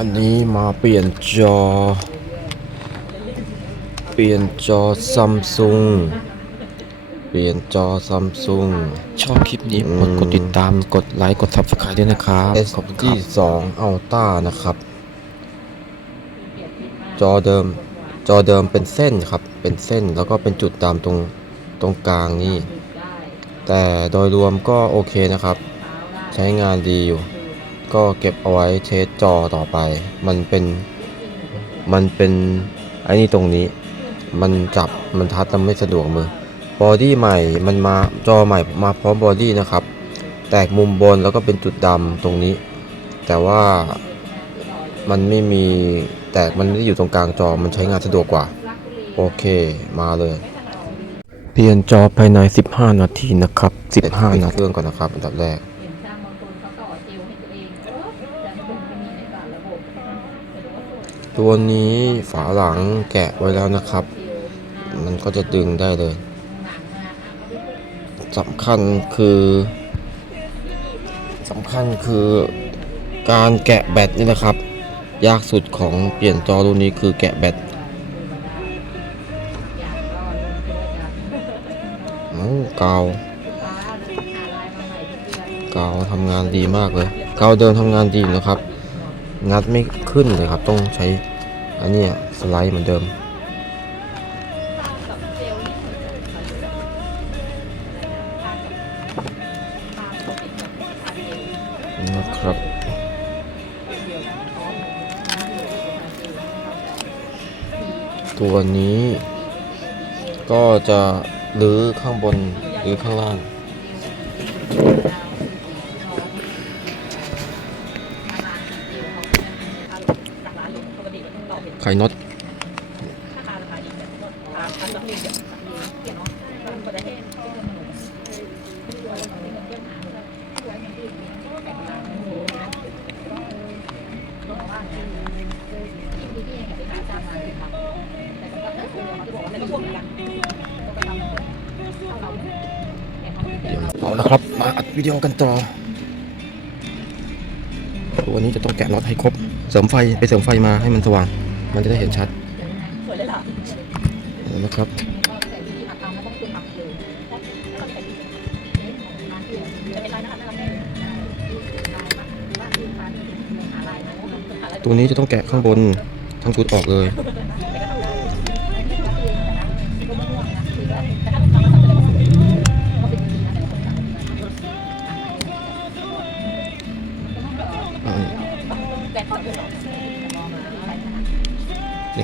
อันนี้มาเปลี่ยนจอ เปลี่ยนจอซัมซุง เปลี่ยนจอซัมซุง ชอบคลิปนี้กดกดติดตาม กดไลค์ กด subscribe ด้วยนะครับ S ที่2 Ultra นะครับ จอเดิม จอเดิมเป็นเส้นครับ เป็นเส้น แล้วก็เป็นจุดดำตรง ตรงกลางนี่ แต่โดยรวมก็โอเคนะครับ ใช้งานดีอยู่ ก็เก็บเอาไว้เทสจอต่อไป มันเป็น มันเป็นไอ้นี่ตรงนี้ มันจับ มันทัดแล้วไม่สะดวกมือ บอดี้ใหม่ มันมา จอใหม่มาพร้อมบอดี้นะครับ แตกมุมบนแล้วก็เป็นจุดดำตรงนี้ แต่ว่ามันไม่มี แตกมันไม่ได้อยู่ตรงกลางจอ มันใช้งานสะดวกกว่า โอเค มาเลย เปลี่ยนจอภายใน 15 นาทีนะครับ 15 นาทีเครื่องก่อนนะครับ อันดับแรก ตัวนี้ฝาหลังแกะไว้แล้วนะครับ มันก็จะดึงได้เลยสำคัญคือสำคัญคือการแกะแบตนี่นะครับ ยากสุดของเปลี่ยนจอรุ่นนี้คือแกะแบตอย่างก็ลงตัวจะเอ้ากาวฟ้าหรือหาลายมาใหม่ทุกเกาทำงานดีมากเลย เกาเดิมทำงานดีนะครับ งัดไม่ขึ้นเลยครับ ต้องใช้อันนี้สไลด์เหมือนเดิม นะทากับทาปกติกับทาเจลนะครับตัวนี้ก็จะรื้อข้างบนหรือข้างล่าง ไข่น็อตเอาละครับ มาอัดวิดีโอกันต่อ ตัวนี้จะต้องแกะน็อตให้ครบ เสริมไฟ ไปเสริมไฟมาให้มันสว่าง มันจะได้เห็นชัดนะครับตัวนี้จะต้องแกะข้างบนทั้งชุดออกเลย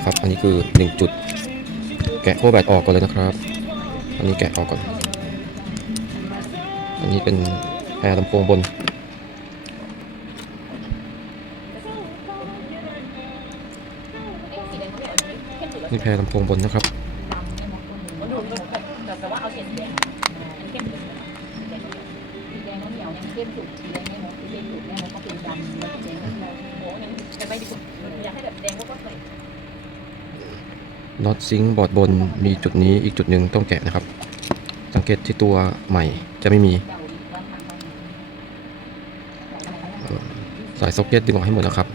ครับ อันนี้คือ 1 จุด แกะโคแบตออกก่อนเลยนะครับ อันนี้แกะออกก่อน อันนี้เป็นแพรลำโพงบน นี่แพรลำโพงบนนะครับ แต่ว่าเอาเฉดแดงเข้มเลยสีแดงน้ำเหนียวยังเข้มสุดสีแดงไม่หมดสีแดงสุดแม่มันก็เป็นดำแล้วสีแดงก็โอ้ยังจะไม่ดีสุดอยากให้แบบแดงก็ก็ใส่ น็อต ซิงค์บอร์ดบนมีจุดนี้อีกจุดหนึ่งต้องแกะนะครับ สังเกตที่ตัวใหม่จะไม่มี สายซ็อกเก็ตดึงออกให้หมดนะครับ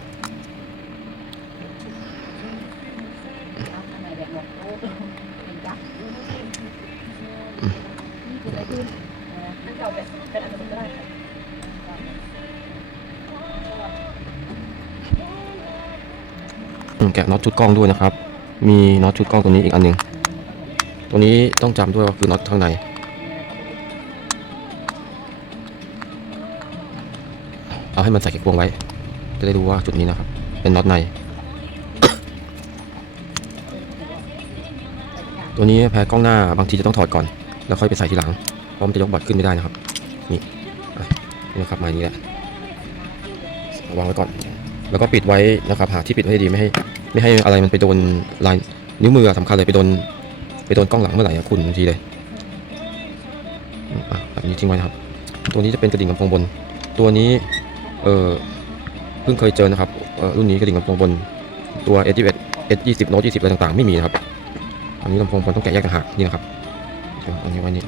แบบหมดโอ้เป็นกั๊กนี่คืออะไรขึ้นนั่นเราแบบเป็นอันนั้นก็ได้อืมแกะน็อตชุดกล้องด้วยนะครับ มีน็อตชุดกล้องตัวนี้อีกอันหนึ่งตัวนี้ต้องจำด้วยว่าคือน็อตข้างในเอาให้มันใส่เก็บวงไว้ จะได้รู้ว่าจุดนี้นะครับ เป็นน็อตใน ตัวนี้แพ้กล้องหน้าบางทีจะต้องถอดก่อน แล้วค่อยไปใส่ทีหลัง เพราะมันจะยกบอร์ดขึ้นไม่ได้นะครับนี่นี่นะครับมาอย่างนี้แหละวางไว้ก่อน แล้วก็ปิดไว้นะครับ หาที่ปิดไว้ดีไม่ให้ ไม่ให้อะไรมันไปโดนลายนิ้วมือสำคัญเลยไปโดนไปโดนกล้องหลังเมื่อไหร่อะคุณทันทีเลยอืมอะแบบนี้ทิ้งไว้นะครับ ตัวนี้จะเป็นกระดิ่งลำโพงบน ตัวนี้เออเพิ่งเคยเจอนะครับเออรุ่นนี้กระดิ่งลำโพงบน ตัว S21 S20 Note 20อะไรต่างๆ ไม่มีนะครับ อันนี้ลำโพงบนต้องแกะแยกต่างหากนี่นะครับเอันนี้ไว้นี่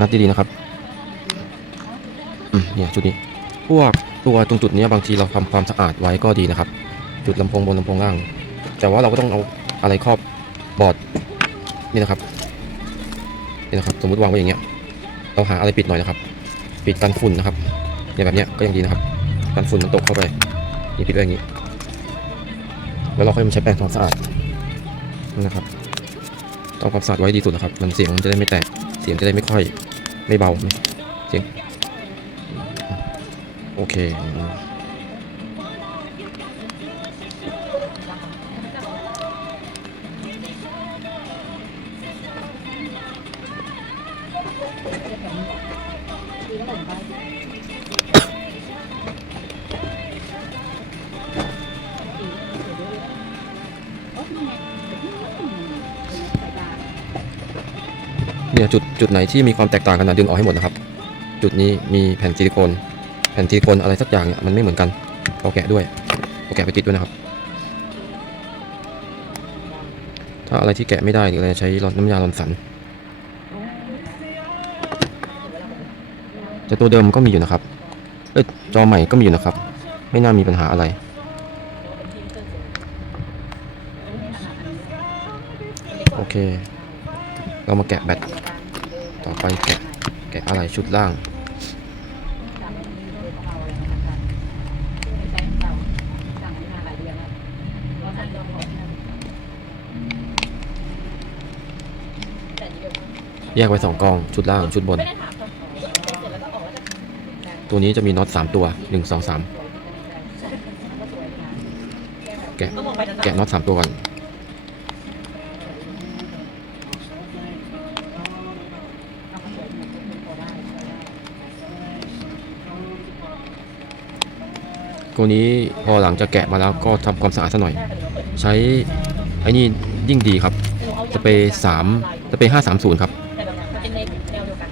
นัดดีๆนะครับเนี่ยจุดนี้ พวกตัวตรงจุดนี้บางทีเราทำความสะอาดไว้ก็ดีนะครับ จุดลำโพงบนลำโพงล่าง แต่ว่าเราก็ต้องเอาอะไรครอบบอร์ดนี่นะครับนี่นะครับ สมมติวางไว้อย่างเงี้ย เราหาอะไรปิดหน่อยนะครับ ปิดกันฝุ่นนะครับเนี่ยแบบเนี้ยก็ยังดีนะครับ กันฝุ่นมันตกเข้าไปนี่ปิดไว้อย่างนี้ แล้วเราค่อยมาใช้แปรงทำความสะอาดนะครับต้องความสะอาดไว้ดีสุดนะครับ มันเสียงมันจะได้ไม่แตก เสียงจะได้ไม่ค่อย ไม่เบาจริง โอเค เนี่ยจุดจุดไหนที่มีความแตกต่างกันนะดึงออกให้หมดนะครับ จุดนี้มีแผ่นซิลิโคนแผ่นซิลิโคนอะไรสักอย่างเนี่ยมันไม่เหมือนกันเอาแกะด้วยเอาแกะไปติดด้วยนะครับ ถ้าอะไรที่แกะไม่ได้หรืออะไรใช้น้ำยาลอนสันแต่ตัวเดิมก็มีอยู่นะครับ เอ้ยจอใหม่ก็มีอยู่นะครับ ไม่น่ามีปัญหาอะไร โอเค เรามาแกะแบต ต่อไปแกะแกะอะไรชุดล่าง แยกไว้สองกอง ชุดล่างชุดบน ตัวนี้จะมีน็อตสามตัวหนึ่งสองสามแกะแกะน็อตสามตัวก่อน ตัวนี้พอหลังจากแกะมาแล้วก็ทำความสะอาดซะหน่อย ใช้ไอ้นี่ยิ่งดีครับสเปรย์สามสเปรย์ห้าสามศูนย์ครับต่แบบมันเป็นในแนวเดียวกัน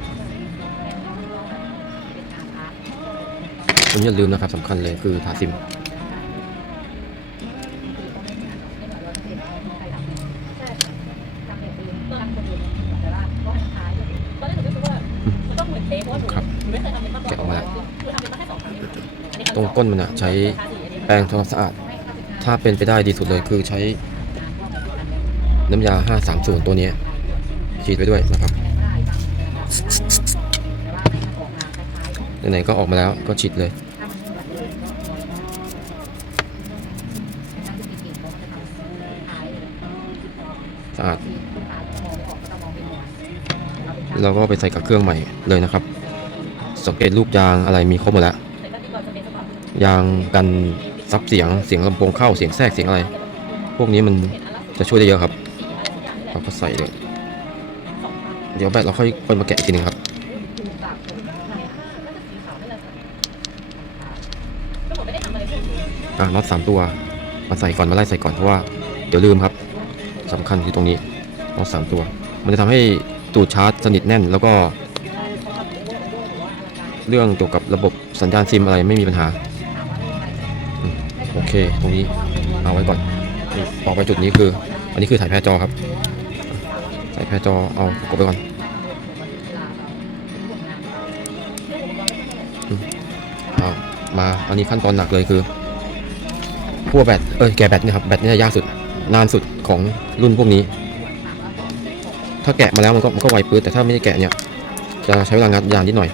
ตัวนี้อย่าลืมนะครับสำคัญเลยคือทาซิม ตอนแรกหนูก็คิดว่ามันต้องเหมือนเทปเพราะว่าหนู ครับ หนูไม่เคยทำเป็นมาก่อน แกะออกมาแล้ว คือทำเป็นมาแค่สองครั้งอันนี้ค ตรง สอ ก้นมันอะใช้แปรงทำความสะอาด ถ้าเป็นไปได้ดีสุดเลยคือใช้น้ำยา 530 ตัวนี้ฉีดไปด้วยนะครับไหนๆก็ออกมาแล้วก็ฉีดเลย สะอาด เราก็ไปใส่กับเครื่องใหม่เลยนะครับ สังเกตลูกยางอะไรมีครบหมดแล้ว ยางกันซับเสียงเสียงลำโพงเข้าเสียงแทรกเสียงอะไร พวกนี้มันจะช่วยได้เยอะครับ เราก็ใส่เลยเดี๋ยวแบตเราค่อยค่อยมาแกะอีกทีนึงครับก็หมดไม่ได้ทำอะไรเลยอะน็อตสามตัวมาใส่ก่อนมาไล่ใส่ก่อนเพราะว่าเดี๋ยวลืมครับสำคัญคือตรงนี้น็อตสามตัว มันจะทำให้ตูดชาร์จสนิทแน่นแล้วก็ เรื่องเกี่ยวกับระบบสัญญาณซิมอะไรไม่มีปัญหา โอเค ตรงนี้เอาไว้ก่อนนี่ต่อไปจุดนี้คือ อันนี้คือถ่ายแพร่จอครับถ่ายแพร่จอเอากดไปก่อนมเอามาอันนี้ขั้นตอนหนักเลยคือพั่วแบตเอ้ยแกะแบตเนะครับแบตนี่ยากสุดนานสุดของรุ่นพวกนี้ ถ้าแกะมาแล้วมันก็มันก็ไวปื๊ดแต่ถ้าไม่ได้แกะเนี่ยจะใช้เวลางัดยานนิดหน่อย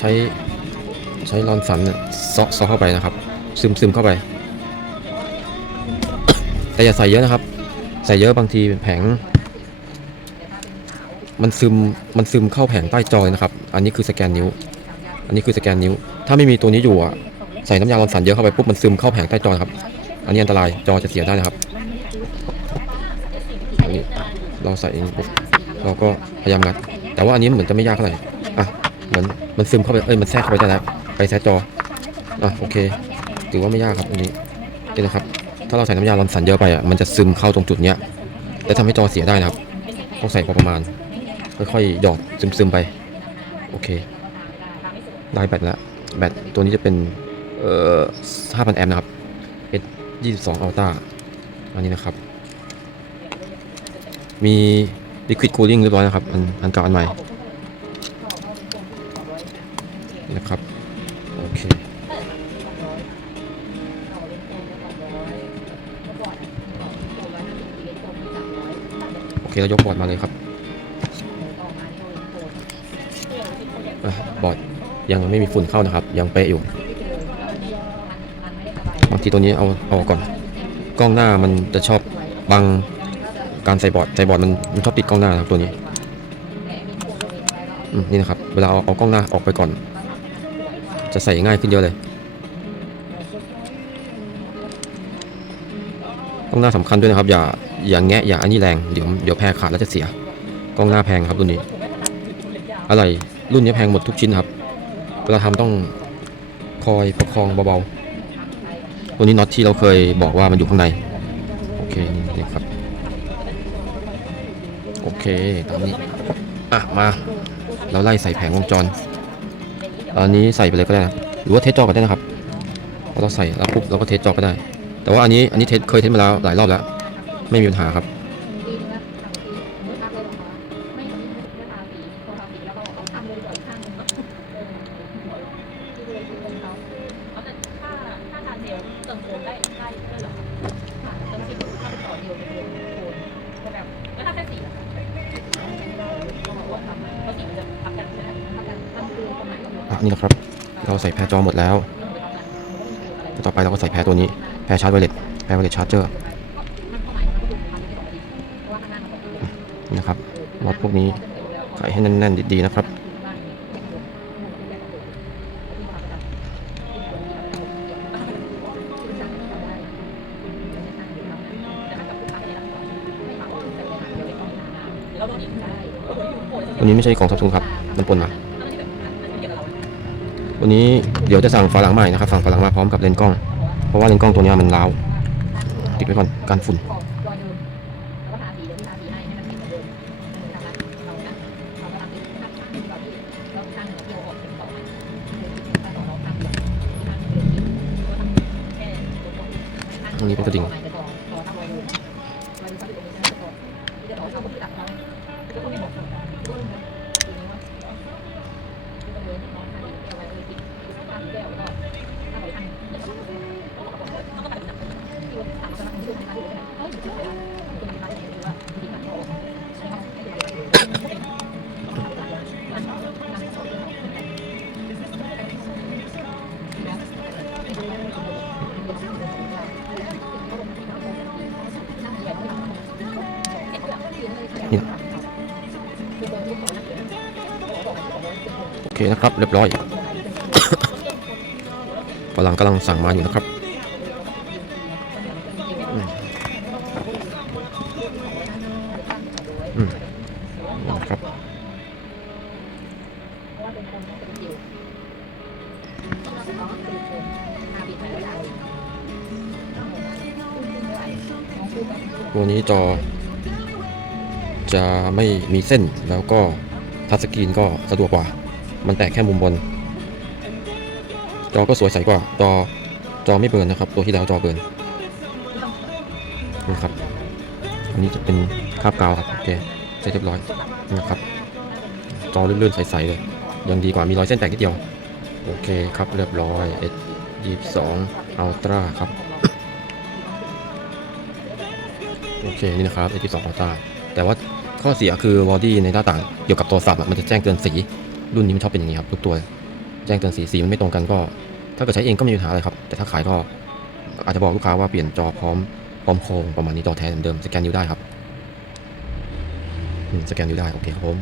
ใช้ใช้รอนสันเนี่ยซาะเซาะเข้าไปนะครับ ซึมซึมเข้าไป แต่อย่าใส่เยอะนะครับ ใส่เยอะบางทีแผง มันซึมมันซึมเข้าแผงใต้จอยนะครับ อันนี้คือสแกนนิ้ว อันนี้คือสแกนนิ้ว ถ้าไม่มีตัวนี้อยู่อะใส่น้ำยารอนสันเยอะเข้าไปปุ๊บมันซึมเข้าแผงใต้จอนะครับ อันนี้อันตรายจอจะเสียได้นะครับอันนี้เราใส่องนี้ปุ๊บเราก็พยายามงัด แต่ว่าอันนี้เหมือนจะไม่ยากเท่าไหร่ มันมันซึมเข้าไปเอ้ยมันแทรกเข้าไปได้แล้วไปแทรกจออะโอเค ถือว่าไม่ยากครับอันนี้นี่นะครับ ถ้าเราใส่น้ำยาลอนสันเยอะไปอะมันจะซึมเข้าตรงจุดเนี้ยและทำให้จอเสียได้นะครับต้องใส่พอประมาณ ค่อยๆหยอดซึมๆไป โอเค ได้แบตแล้วแบตตัวนี้จะเป็นเอ่อ5,000 แอมป์นะครับ S 22 Ultra อันนี้นะครับ มี liquid cooling เรียบร้อยนะครับ อันอันเก่าอันใหม่ นะครับ โอเคโอเคเรายกบอร์ดมาเลยครับอบอร์ดยังไม่มีฝุ่นเข้านะครับ ยังเป๊ะอยู่บางทีตัวนี้เอาเอาออกก่อน กล้องหน้ามันจะชอบบังการใส่บอร์ดใส่บอร์ดมันมันชอบติดกล้องหน้านะครับตัวนี้นี่นะครับ เวลาเอาเอากล้องหน้าออกไปก่อน จะใส่ง่ายขึ้นเยอะเลย กล้องหน้าสำคัญด้วยนะครับ อย่าอย่าแงะอย่าอันนี้แรงเดี๋ยวเดี๋ยวแพรขาดแล้วจะเสีย กล้องหน้าแพงครับรุ่นนี้ อะไรรุ่นนี้แพงหมดทุกชิ้นครับเวลาทำต้องคอยประคองเบาๆ ตัวนี้น็อตที่เราเคยบอกว่ามันอยู่ข้างใน โอเคนี่นครับ โอเคตามนี้ อะ มา เราไล่ใส่แผงวงจร อันนี้ใส่ไปเลยก็ได้นะหรือว่าเทสจอก็ได้นะครับพอเราใส่แล้วปุ๊บเราก็เทสจอก็ได้ แต่ว่าอันนี้อันนี้เทสเคยเทสมาแล้วหลายรอบแล้ว ไม่มีปัญหาครับ เราใส่แพรจอหมดแล้ว ต่อไปเราก็ใส่แพรตัวนี้ แพรชาร์จไวเลสแพรไวเลสชาร์จเจอร์นะครับน็อตพวกนี้ใส่ให้แน่นๆดีๆนะครับตัวนี้ไม่ใช่ของซัมซุงครับ มันปนมา วันนี้เดี๋ยวจะสั่งฝาหลังใหม่นะครับ สั่งฝาหลังมาพร้อมกับเลนส์กล้อง เพราะว่าเลนส์กล้องตัวนี้มันร้าว ติดไว้ก่อนการฝุ่นตรงนี้เป็นกระดิ่ง เคนะครับ เรียบร้อยฝรั่งกำลังสั่งมาอยู่นะครับอืมอืมนะครับตัวนี้จอจะไม่มีเส้นแล้วก็ทัชสกรีนก็สะดวกกว่า มันแตกแค่มุมบน จอก็สวยใสกว่า จอ จอไม่เบิร์นนะครับ ตัวที่แล้วจอเบิร์นนะครับ อันนี้จะเป็นคาบกาวครับ โอเคเสร็จเรียบร้อยนะครับ จอลื่นๆใสๆเลย ยังดีกว่ามีรอยเส้นแตกนิดเดียว โอเคครับ เรียบร้อย S 22 Ultra ครับ โอเค นี่นะครับ S 22 Ultra แต่ว่าข้อเสียคือบอดี้ในหน้าต่างเกี่ยวกับโทรศัพท์มันจะแจ้งเตือนสี รุ่นนี้มันชอบเป็นอย่างนี้ครับทุกตัวแจ้งเตือนสีสีมันไม่ตรงกันก็ ถ้าเกิดใช้เองก็ไม่มีปัญหาอะไรครับ แต่ถ้าขายก็อาจจะบอกลูกค้าว่าเปลี่ยนจอพร้อมพร้อมโครงประมาณนี้จอแท้เหมือนเดิมสแกนนิ้วได้ครับสแกนนิ้วได้โอเคครับผม